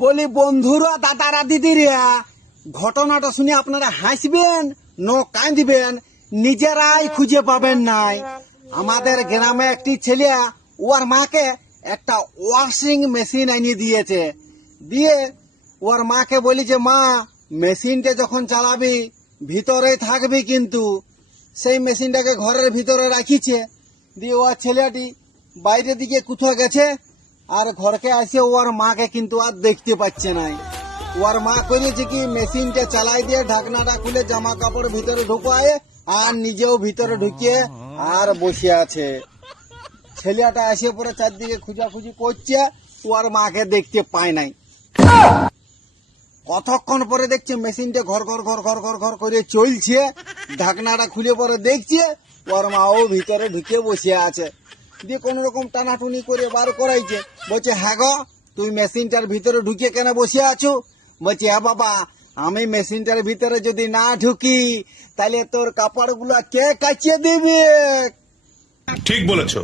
বলি বন্ধুরা, দাদারা, দিদিরা, ঘটনাটা শুনে আপনারা হাসবেন ন কাঁদবেন, নিজেরাই খুঁজে পাবেন নাই। আমাদের গ্রামে একটি ছেলে ওর মাকে একটা ওয়াশিং মেশিন এনে দিয়েছে। দিয়ে ওর মাকে বলি যে, মা, মেশিনটা যখন চালাবি ভিতরেই থাকবি, কিন্তু সেই মেশিনটাকে ঘরের ভিতরে রাখিছে। দিয়ে ওর ছেলেটি বাইরের দিকে কোথাও গেছে, আর ঘরকে আসে ওর মাকে কিন্তু আর দেখতে পাচ্ছে নাই। ওর মা করেছে কি, মেশিনটা চালাই দিয়ে ঢাকনাটা খুলে জামা কাপড় ভিতরে ঢুকায় আর নিজেও ভিতরে ঢুকিয়ে আর বসে আছে। ছেলেটা এসে পরে চারদিকে খুঁজাখুঁজি করছে, ওর মাকে দেখতে পায় নাই। কতক্ষণ পরে দেখছে মেশিনটা ঘর ঘর ঘর ঘর ঘর ঘর করে চলছে। ঢাকনাটা খুলে পরে দেখছে ওর মাও ভিতরে ঢুকে বসে আছে। দিয়ে কোন রকম টানাটুনি করে বার করাইছে। বলছে, হ্যাঁ গো, তুই মেশিনটার ভিতরে ঢুকে কেন বসে আছো? বলছে, হ্যাঁ বাবা, আমি মেশিনটার ভিতরে যদি না ঢুকি তাহলে তোর কাপড়গুলো কে কাচিয়ে দিবে? ঠিক বলেছো।